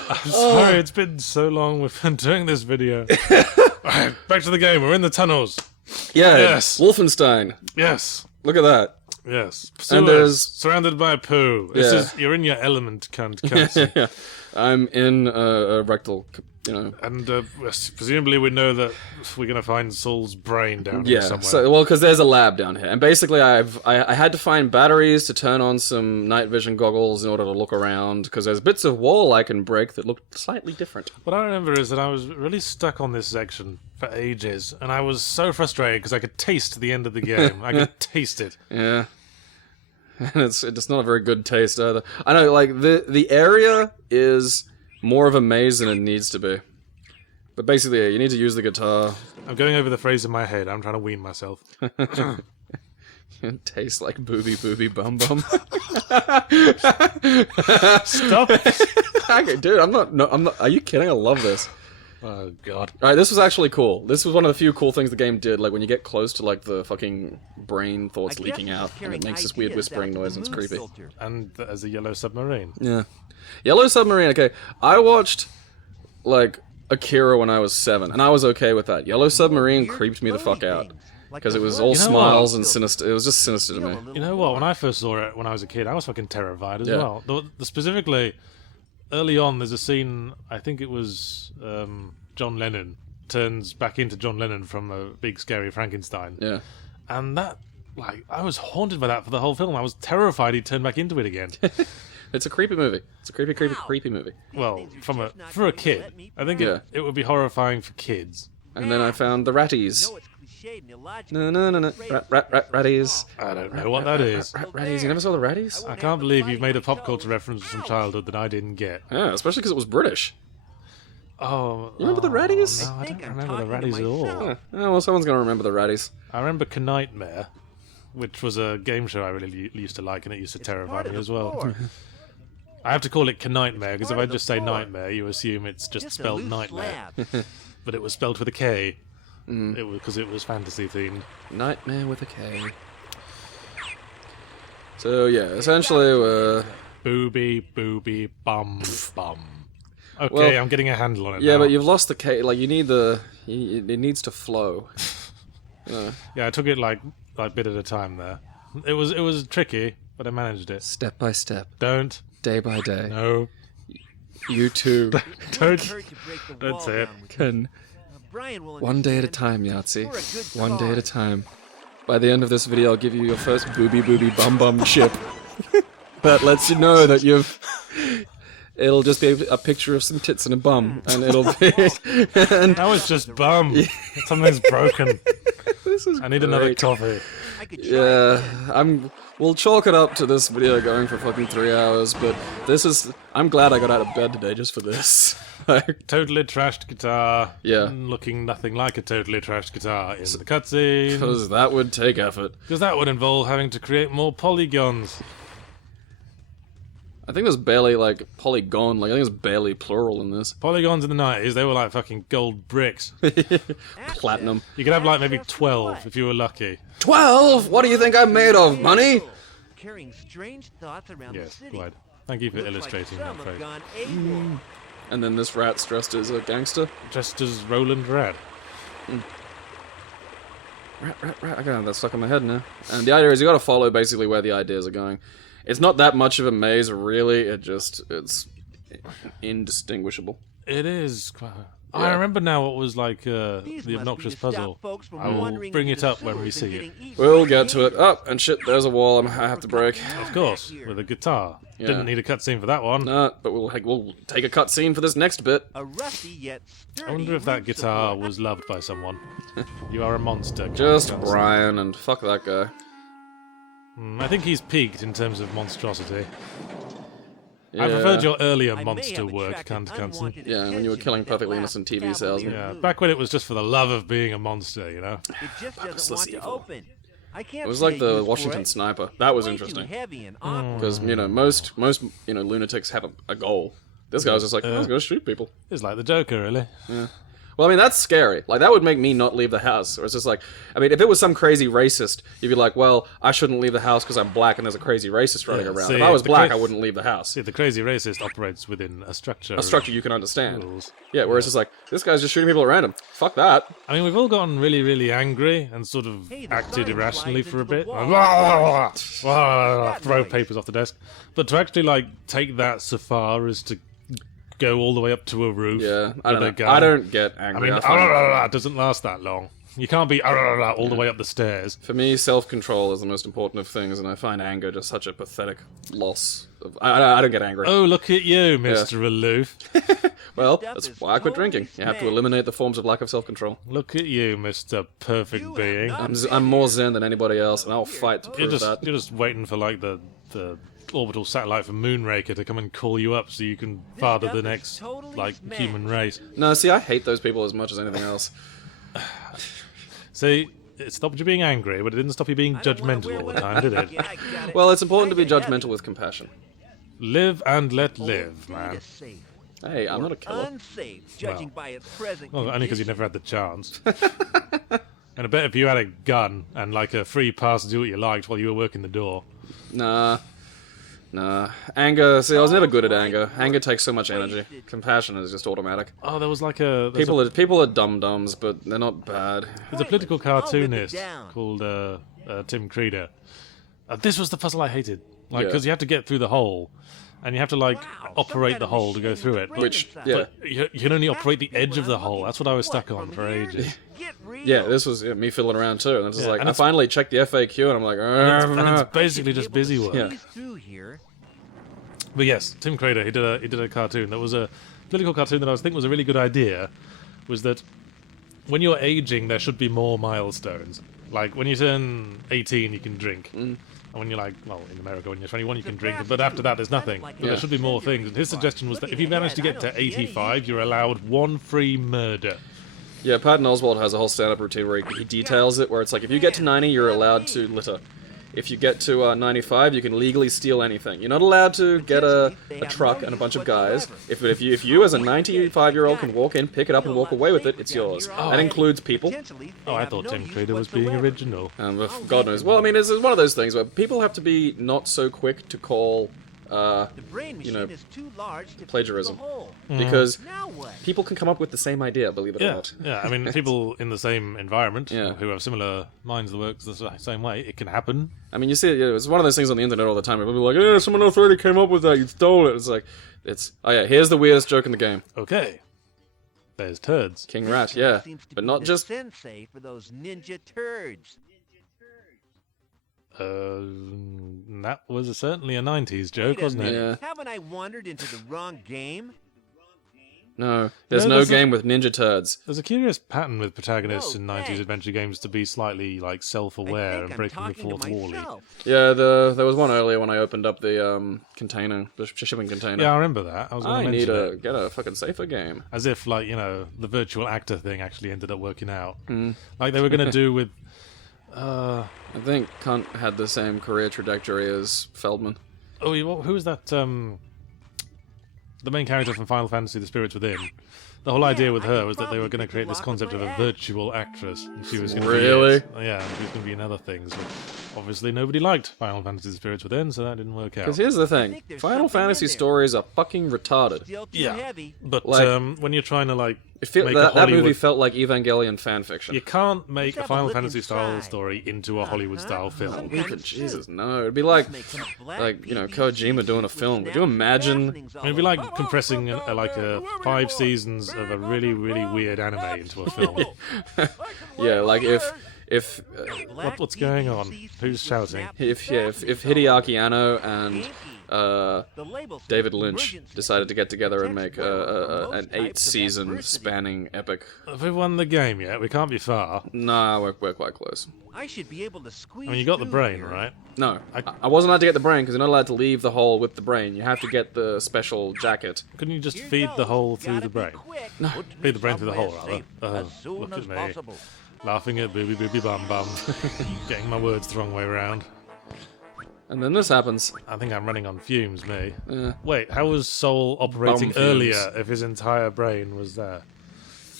I'm sorry, it's been so long we've been doing this video. Alright, back to the game. We're in the tunnels. Yeah, Yes. Wolfenstein. Yes. Look at that. Yes. And Sewers, there's- surrounded by poo. This Yeah. is you're in your element, cunt. Yeah. I'm in a rectal, you know. And presumably we know that we're gonna find Saul's brain down here Yeah, somewhere. so well, because there's a lab down here, and basically I had to find batteries to turn on some night vision goggles in order to look around, because there's bits of wall I can break that look slightly different. What I remember is that I was really stuck on this section for ages, and I was so frustrated because I could taste the end of the game. I could taste it. Yeah, and it's not a very good taste either. I know, like the area is more of a maze than it needs to be, but basically, yeah, you need to use the guitar. I'm going over the phrase in my head. I'm trying to wean myself. It tastes like booby bum bum. Stop! Okay, dude, I'm not. Are you kidding? I love this. Oh god. Alright, this was actually cool. This was one of the few cool things the game did, like when you get close to like the fucking brain thoughts leaking out, and it makes this weird whispering noise and it's creepy. And as a yellow submarine. Yeah. Yellow Submarine, okay. I watched like Akira when I was 7, and I was okay with that. Yellow Submarine creeped me the fuck out. Because it was all You know smiles what? and sinister. It was just sinister to me. You know what? When I first saw it when I was a kid, I was fucking terrified as Yeah. well. Specifically, early on, there's a scene. I think it was John Lennon turns back into John Lennon from a big scary Frankenstein, Yeah. and that, like, I was haunted by that for the whole film. I was terrified he'd turn back into it again. It's a creepy movie. It's a creepy movie. Well, for a kid, I think Yeah. it would be horrifying for kids. And then I found the ratties. No, it's cliched and illogical. No. Ratties. I don't know what that is. Ratties. You never saw the ratties? I can't believe you've made a pop culture reference from childhood that I didn't get. Yeah, especially because it was British. Oh, You remember the Raddies? No, I think don't I'm remember the talking to Raddies at all. myself. Yeah. Oh, well, someone's gonna remember the ratties. I remember Knightmare, which was a game show I really used to like, and it used to terrify Part of me the as well. floor. I have to call it Knightmare because if part I of the just say floor. nightmare, you assume it's just Just a spelled loose nightmare, slab. but it was spelled with a K. Because it was fantasy themed. Nightmare with a K. So yeah, essentially, Booby, bum. Okay, Well, I'm getting a handle on it. yeah, now. but you've lost the K. Like you need the, it needs to flow. You know, Yeah, I took it like bit at a time there. It was tricky, but I managed it. step by step, Don't. day by day. No. You too Don't. Hurt to break the That's wall it. down with can. you. Brian will One day at a understand. time, Yahtzee. We're a good One day at a cause. time. By the end of this video, I'll give you your first booby bum chip. That lets you know that you've. It'll just be a picture of some tits and a bum, and it'll be. And That was just bum. Something's broken. this is I need another great. coffee. I could try Yeah, we'll chalk it up to this video going for fucking 3 hours, but I'm glad I got out of bed today just for this. Like, Totally trashed guitar. Yeah. Looking nothing like a totally trashed guitar in the cutscene. because that would take effort. Because that would involve having to create more polygons. I think there's barely, like, polygon, like, I think there's barely plural in this. Polygons in the 90s, they were like fucking gold bricks. Platinum. You could have like maybe 12 if you were lucky. 12? What do you think I'm made of, money? carrying strange thoughts around the Yes, city. quite. Thank you for Looks like illustrating that some have phrase. gone AWOL. And then this rat's dressed as a gangster. Just as Roland Rad. Rat. I gotta have that stuck in my head now. And the idea is you gotta follow basically where the ideas are going. It's not that much of a maze, really. It's indistinguishable. It is quite. Yeah. I remember now what was like These the must be obnoxious to stop puzzle. folks from I will wandering bring into it the up when we sewers and see it. getting eaten We'll by get to it. aliens. Oh, and shit, there's a wall I have to break. Of course, with a guitar. Yeah. Didn't need a cutscene for that one. Nah, but we'll take a cutscene for this next bit. A rusty yet sturdy I wonder if that roof guitar support. was loved by someone. You are a monster. Just Knutson. Brian, and fuck that guy. I think he's peaked in terms of monstrosity. Yeah. I preferred your earlier I may monster have work, attracted Knutson. unwanted Yeah, when you were attention killing with that perfectly last innocent TV cavalier salesman. Yeah, move. back when it was just for the love of being a monster, you know? It just Purposeless doesn't want to evil. open. I can't It was pay like the you for Washington it. Sniper. That was Way too interesting. heavy and awkward. Because, most lunatics have a goal. This guy was just like, I was gonna shoot people. It's like the Joker, really. Well, I mean, that's scary. Like, that would make me not leave the house. Or it's just like, I mean, if it was some crazy racist, you'd be like, well, I shouldn't leave the house because I'm black and there's a crazy racist running Yeah, around. see, If I was the black, cra- I wouldn't leave the house. See, the crazy racist operates within a structure. A structure you can understand. Rules. Yeah, whereas it's like, this guy's just shooting people at random. Fuck that. I mean, we've all gotten really, really angry and sort of Hey, the acted sign irrationally flies for a into the bit. wall. Throw papers off the desk. But to actually, like, take that so far as to go all the way up to a roof. Yeah, I with a don't know. gun. I don't get I angry. mean, I find it doesn't last that long. You can't be all the way up the stairs. For me, self-control is the most important of things, and I find anger just such a pathetic loss. I don't get angry. Oh, look at you, Mr. Aloof. Well, that's why I quit drinking. You have to eliminate the forms of lack of self-control. Look at you, Mr. Perfect Being. I'm more zen than anybody else, and I'll fight to prove that. You're just waiting for, like, the orbital satellite from Moonraker to come and call you up so you can father the next, like, human race. No, see, I hate those people as much as anything else. See, it stopped you being angry, but it didn't stop you being judgmental all the time, did it? Well, it's important to be judgmental with compassion. Live and let live, man. Hey, I'm not a killer. Unsafe, judging by its present Well, only because you condition. never had the chance. And I bet if you had a gun and, like, a free pass to do what you liked while you were working the door. Nah. Anger, see, I was never good at anger. Anger takes so much energy. Compassion is just automatic. Oh, there was like a... People are dum-dums, but they're not bad. There's a political cartoonist down. called Tim Creeder. This was the puzzle I hated. Like, Yeah. because you have to get through the hole, and you have to, like, operate the hole to go through it. Which, yeah. But you can only operate the edge of the hole. That's what I was stuck on for ages. Get real. Yeah, this was me fiddling around too, and it's just Yeah, like, and I it's- finally checked the FAQ, and I'm like, And it's basically just busy work. Yeah. Squeeze through here. But yes, Tim Creeder, he did a cartoon that was a political cartoon that I think was a really good idea. Was that when you're aging, there should be more milestones. Like when you turn 18, you can drink, and when you're like, well, in America, when you're 21, you can drink. But after that, there's nothing. But there should be more things. And his suggestion was that if you manage to get to 85, you're allowed one free murder. Yeah, Patton Oswalt has a whole stand-up routine where he details it, where it's like, if you get to 90, you're allowed to litter. If you get to 95, you can legally steal anything. You're not allowed to get a truck and a bunch of guys. If you as a 95-year-old can walk in, pick it up, and walk away with it, it's yours. That includes people. Oh, I thought Tim Creeder was being original. God knows. Well, I mean, it's one of those things where people have to be not so quick to call, The brain you know, machine is too large to fit plagiarism. the hole. because Now what? people can come up with the same idea, believe it or Yeah, not. yeah. I mean, people in the same environment Yeah. who have similar minds that work the same way, it can happen. I mean, you see, it's one of those things on the internet all the time. People be like, "Yeah, someone else already came up with that. You stole it." It's like, oh yeah, here's the weirdest joke in the game. Okay. There's turds. King Rat, yeah, Seems to but be not the just. sensei for those ninja turds. That was certainly a 90s joke, Wait a wasn't it? minute, Yeah. Haven't I wandered into the wrong game? No, there's No, no there's game with ninja turds. There's a curious pattern with protagonists Oh, in 90s thanks. adventure games to be slightly, like, I self-aware think and I'm breaking the talking to fourth wall. myself. Yeah, there was one earlier when I opened up the container, the shipping container. Yeah, I remember that. I was going I to need mention it. get a fucking safer game. As if, like, you know, the virtual actor thing actually ended up working out. Hmm. Like they were going to do with... I think Cunt had the same career trajectory as Feldman. Oh, who was that? The main character from Final Fantasy: The Spirits Within. The whole idea with her was that they were going to create this concept of a virtual actress, and she was going to Really? be yeah, she was going to be in other things. But obviously, nobody liked Final Fantasy: The Spirits Within, so that didn't work out. Because here's the thing, think there's Final something in Fantasy there. stories are fucking retarded. Still too Yeah. heavy. But Like- when you're trying to like That, make a that Hollywood, movie felt like Evangelion fanfiction. you can't make a have a Final look Fantasy style inside. story into a Hollywood style film. Kind of Jesus, suit. no. It'd be like, Make some black Kojima doing a film. Could you imagine? It'd be like compressing like 5 seasons of a really, really weird anime into a film. Yeah, like if What's going on? Who's shouting? Hideaki Anno and David Lynch decided to get together and make an 8-season spanning epic. Have we won the game yet? We can't be far. Nah, we're quite close. I should be able to squeeze I mean, you got the through brain, here. right? No, I wasn't allowed to get the brain because you're not allowed to leave the hole with the brain. You have to get the special jacket. Couldn't you just Here feed the goes. hole through Gotta the be brain? quick. Feed the brain through the hole, rather. Safe Oh, as soon look as at me. possible. Laughing at booby booby bum bum. Getting my words the wrong way around. And then this happens. I think I'm running on fumes, me. Eh. Wait, how was Soul operating Bum fumes. earlier if his entire brain was there?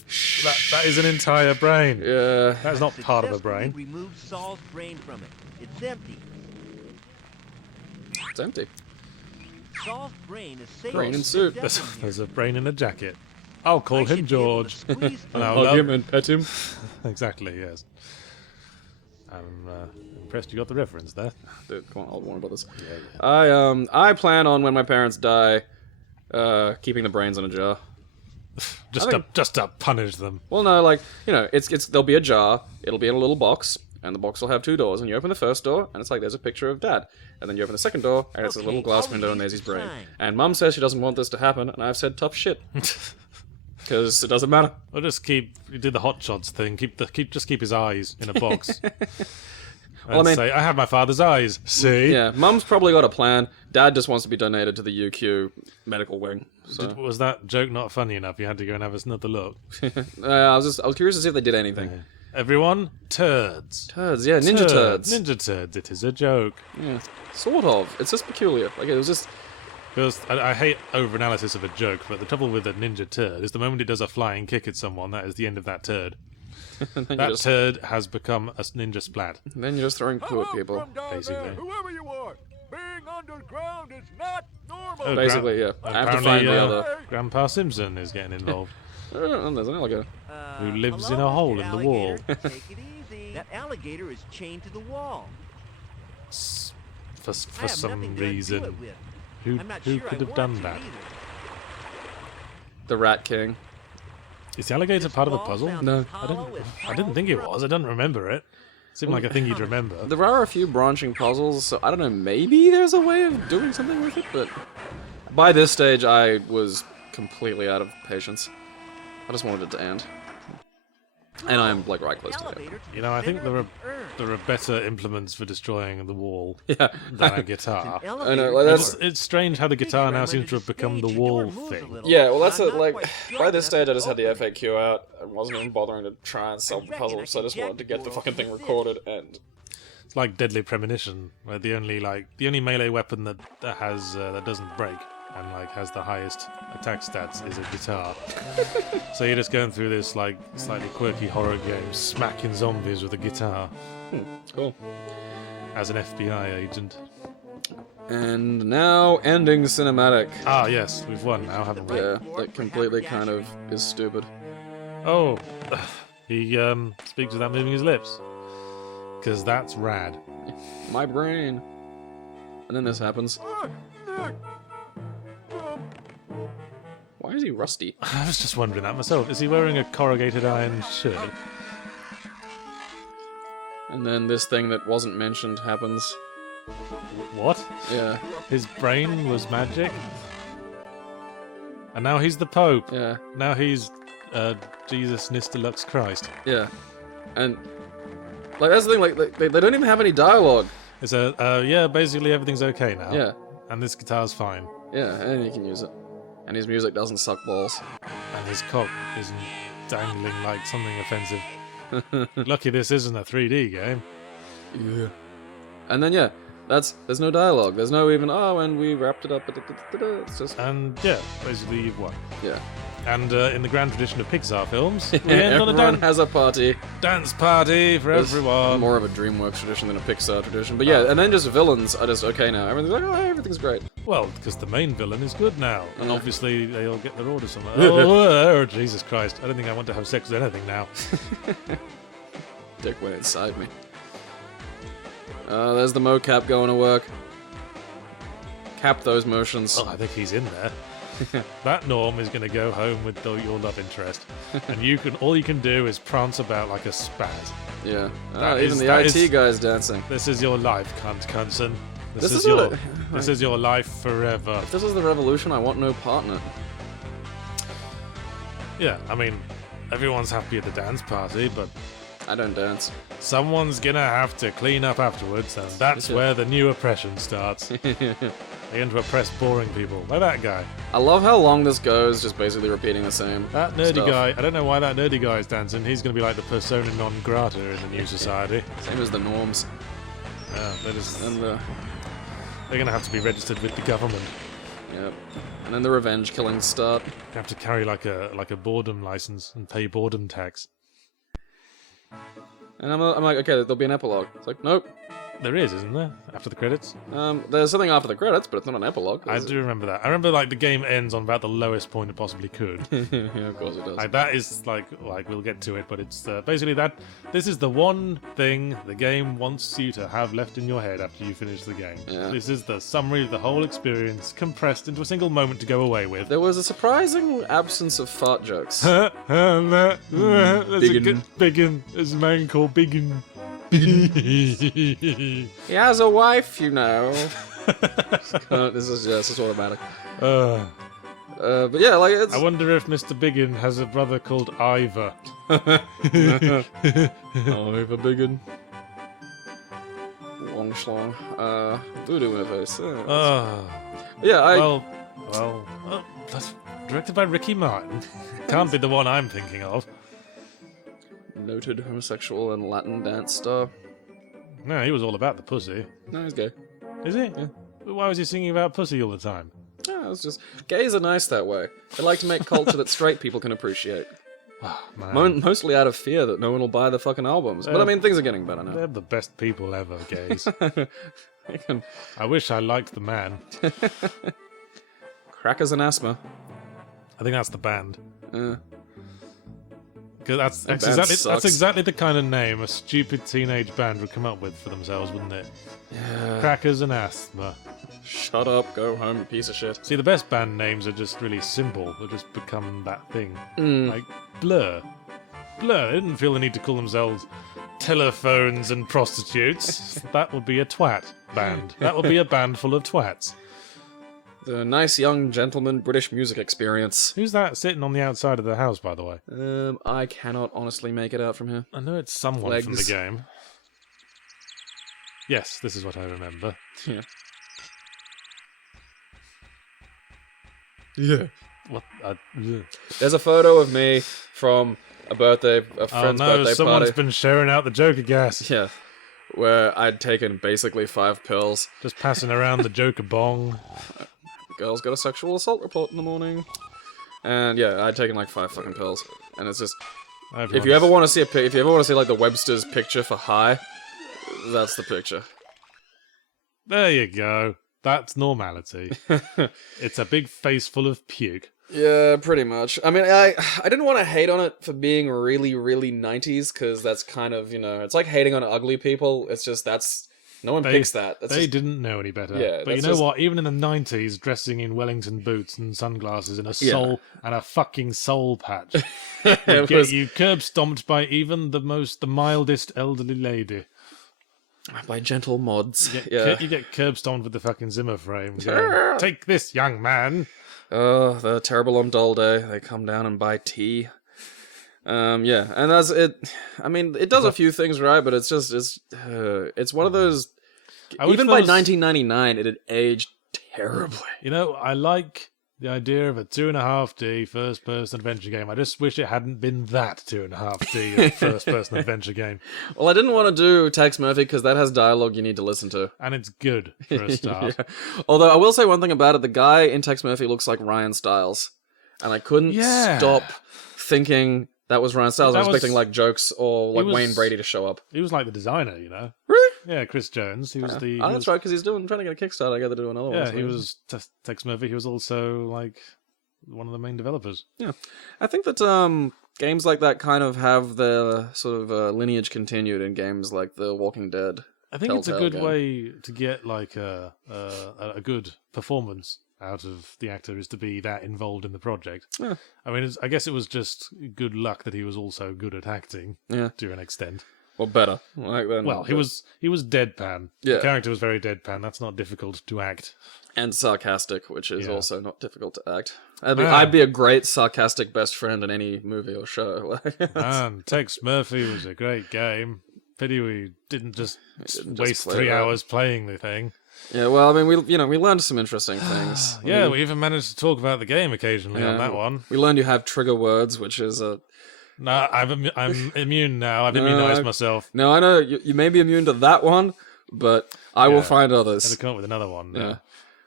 That is an entire brain. Yeah. That's not part of a Successfully brain. Remove Saul's brain from it. It's empty. It's empty. Saul's brain is safe. Brain and soup. There's a brain in a jacket. I'll call him George. No, Hug him and pet him. Exactly, yes. I'm impressed you got the reference there. Dude, come on, I'll warn about this. I plan on when my parents die, keeping the brains in a jar. Just to punish them. Well, no, like, you know, it's there'll be a jar, it'll be in a little box, and the box will have 2 doors, and you open the first door, and it's like there's a picture of Dad. And then you open the second door, and it's a little glass window, and there's his brain. And Mum says she doesn't want this to happen, and I've said tough shit. Because it doesn't matter. Or just you did the hot shots thing. Just keep his eyes in a box. Well, I mean, say, I have my father's eyes. See? yeah, Mum's probably got a plan. Dad just wants to be donated to the UQ medical wing. So. Was that joke not funny enough? You had to go and have another look. I was curious to see if they did anything. Everyone, turds. Turds, yeah, ninja turds. Ninja turds. It is a joke. Yeah, sort of. It's just peculiar. Like, it was just... Because I hate over-analysis of a joke, but the trouble with a ninja turd is the moment it does a flying kick at someone, that is the end of that turd. That turd has become a ninja splat. Then you're just throwing poo at people. From down basically. there, whoever you are, being underground is not normal. Oh, Basically, yeah. I have to find the other... Grandpa Simpson is getting involved. There's an alligator. Who lives in hello, a hole Mr. in the wall. Alligator. Take it easy. That alligator is chained to the wall. For I have some nothing to undo reason. it with. Who I'm not could sure I have want done to that? either. The Rat King. Is the alligator This part of the wall puzzle? sounds No. as hollow as I didn't think it hollow was. I don't remember it. Seemed like a thing you'd remember. There are a few branching puzzles, so I don't know, maybe there's a way of doing something with it, but... By this stage, I was completely out of patience. I just wanted it to end. And I'm, like, right close to it. elevator to You know, I think center there of are the earth. there are better implements for destroying the wall Yeah. than a guitar. I know, like, that's... It's strange how the guitar now seems to have become the wall thing. Yeah, well, that's it. Like, by this stage, I just had the FAQ out and wasn't even bothering to try and solve the puzzle, so I just wanted to get the fucking thing recorded. And It's like Deadly Premonition, where the only melee weapon that has that doesn't break and like has the highest attack stats is a guitar. So you're just going through this like slightly quirky horror game, smacking zombies with a guitar cool. as an FBI agent. And now ending cinematic. Ah, yes, we've won now, haven't we? Yeah, that completely kind of is stupid. Oh, he speaks without moving his lips, because that's rad. My brain. And then this happens. Why is he rusty? I was just wondering that myself. Is he wearing a corrugated iron shirt? And then this thing that wasn't mentioned happens. What? Yeah, His brain was magic? And now he's the Pope. yeah, Now he's Jesus Nistelux Christ. yeah. And, like, that's the thing, like, they don't even have any dialogue. It's yeah, basically everything's okay now. Yeah, And this guitar's fine. yeah, and you can use it. And his music doesn't suck balls. And his cock isn't dangling like something offensive. Lucky this isn't a 3D game. Yeah. And then, yeah, there's no dialogue. There's no even, oh, and we wrapped it up. It's just, And yeah, basically you've won. yeah. And in the grand tradition of Pixar films, we end on a Everyone has a party. dance party for It's everyone. more of a DreamWorks tradition than a Pixar tradition. But yeah, and then just villains are just okay now. Everything's like, oh, everything's great. Well, because the main villain is good now, and obviously they all get their orders somewhere. Oh, Jesus Christ! I don't think I want to have sex with anything now. Dick went inside me. There's the mocap going to work. Cap those motions. Oh, I think he's in there. That Norm is going to go home with your love interest, and all you can do is prance about like a spaz. Yeah. That Even is- the that IT is- guy's dancing. This is your life, cunt, Cunson. This is what it- this is your life forever. If this is the revolution, I want no partner. Yeah, I mean, everyone's happy at the dance party, but I don't dance. someone's gonna have to clean up afterwards, and that's it. where the new oppression starts. They're going to oppress boring people, like that guy. I love how long this goes, just basically repeating the same That nerdy stuff. guy, I don't know why that nerdy guy is dancing. He's going to be like the persona non grata in the new society. Same as the norms. Yeah, And they're going to have to be registered with the government. Yep. And then the revenge killings start. You have to carry like a boredom license and pay boredom tax. And I'm like, okay, there'll be an epilogue. It's like, nope. There is, isn't there? After the credits? There's something after the credits, but it's not an epilogue. I do remember that. I remember like the game ends on about the lowest point it possibly could. Yeah, of course it does. Like that is like we'll get to it, but it's basically that this is the one thing the game wants you to have left in your head after you finish the game. Yeah. This is the summary of the whole experience compressed into a single moment to go away with. There was a surprising absence of fart jokes. There's Biggin. Biggin. There's a man called Biggin. He has a wife, you know. This is automatic. But yeah, like it's. I wonder if Mr. Biggin has a brother called Ivor. Ivor Biggin. Long schlong. Voodoo interface. Yeah, That's directed by Ricky Martin. Can't be the one I'm thinking of. Noted homosexual and Latin dance star. No, he was all about the pussy. No, he's gay. Is he? Yeah. Why was he singing about pussy all the time? Yeah, it's just gays are nice that way. They like to make culture that straight people can appreciate. Oh, man. Mostly out of fear that no one will buy the fucking albums. But I mean, things are getting better now. They're the best people ever, gays. They can I wish I liked the man. Crackers and asthma. I think that's the band. Yeah. Because band that's sucks. exactly the kind of name a stupid teenage band would come up with for themselves, wouldn't it? Yeah. Crackers and asthma. Shut up, go home, you piece of shit. See, the best band names are just really simple. They just become that thing. Like Blur. Blur, they didn't feel the need to call themselves telephones and prostitutes. That would be a twat band. That would be a band full of twats. The nice young gentleman British music experience. Who's that sitting on the outside of the house, by the way? I cannot honestly make it out from here. I know it's someone from the Legs. game. Yes, this is what I remember. Yeah. Yeah. What? There's a photo of me from a Oh friend's no, birthday someone's party. been sharing out the Joker gas. Yeah. Where I'd taken basically 5 pills. Just passing around the Joker bong. The girl's got a sexual assault report in the morning. And yeah, I'd taken like 5 fucking pills. And it's just, if you ever want to see if you ever want to see like the Webster's picture for high, that's the picture. There you go. That's normality. It's a big face full of puke. Yeah, pretty much. I mean, I didn't want to hate on it for being really, really 90s, because that's kind of, you know, it's like hating on ugly people. It's just, no one picks that. That's They just, didn't know any better. Yeah, but you that's know just- what? Even in the 90s, dressing in Wellington boots and sunglasses and a soul and a fucking soul patch would it get was you curb stomped by even the mildest elderly lady. by gentle mods. You get curb stomped with the fucking Zimmer frame. Going, take this, young man. Oh, the terrible on dull day. They come down and buy tea. Yeah, and that's it. I mean, it does a few things right, but it's one of those. Even by 1999, it had aged terribly. You know, I like the idea of a 2.5D first-person adventure game. I just wish it hadn't been that 2.5D first-person adventure game. Well, I didn't want to do Tex Murphy because that has dialogue you need to listen to. And it's good for a start. Yeah. Although I will say one thing about it: the guy in Tex Murphy looks like Ryan Stiles, and I couldn't stop thinking that was Ryan Stiles. I was expecting like jokes or like Wayne Brady to show up. He was like the designer, you know. Really? Yeah, Chris Jones. He was the. Oh, that's right, because he's trying to get a Kickstarter together to do another one. Yeah, so he was Tex Murphy. He was also like one of the main developers. Yeah, I think that games like that kind of have the sort of lineage continued in games like The Walking Dead. I think it's a Telltale good game. way to get like a good performance out of the actor is to be that involved in the project. Yeah. I mean, I guess it was just good luck that he was also good at acting. Yeah. To an extent. Well, better. Like then, Well, he was deadpan. Yeah. The character was very deadpan. That's not difficult to act. and sarcastic, which is also not difficult to act. Man. I'd be a great sarcastic best friend in any movie or show. Man, Tex Murphy was a great game. Pity we didn't just waste play 3 that. hours playing the thing. Yeah, well, I mean, we learned some interesting things. Yeah, we even managed to talk about the game occasionally on that one. We learned you have trigger words, which is a... No, I'm immune now. I've immunized myself. No, I know, you may be immune to that one, but I will find Had others. to come up with another one. Yeah.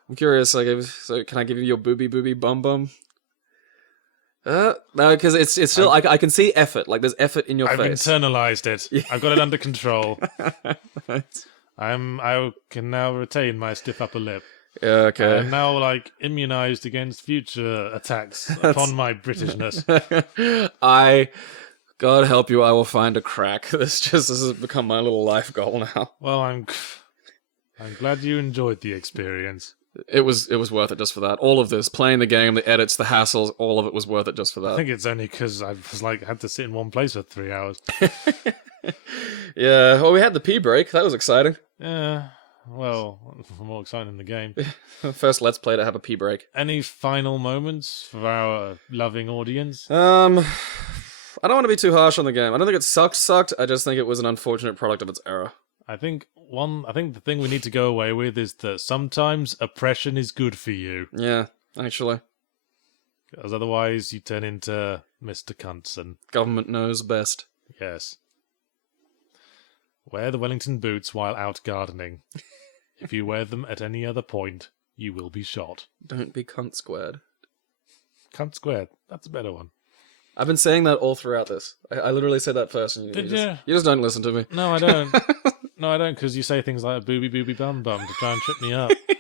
I'm curious. So can I give you your booby bum bum? No, because it's still. I can see effort. Like there's effort in your I've face. internalized it. I've got it under control. Right. I can now retain my stiff upper lip. Yeah. Okay. I'm now like immunized against future attacks upon my Britishness. God help you, I will find a crack. This has become my little life goal now. Well, I'm glad you enjoyed the experience. It was worth it just for that. All of this, playing the game, the edits, the hassles, all of it was worth it just for that. I think it's only because I was like had to sit in one place for 3 hours. Yeah, well, we had the pee break. That was exciting. Yeah, well, more exciting than the game. First Let's Play to have a pee break. Any final moments for our loving audience? I don't want to be too harsh on the game. I don't think it sucked. I just think it was an unfortunate product of its era. I think the thing we need to go away with is that sometimes oppression is good for you. Yeah, actually. Because otherwise you turn into Mr. Knutson. Government knows best. Yes. Wear the Wellington boots while out gardening. If you wear them at any other point, you will be shot. Don't be cunt squared. Cunt squared. That's a better one. I've been saying that all throughout this. I literally said that first. And Did you you? You just don't listen to me. No, I don't. No, I don't, because you say things like booby bum bum to try and trip me up.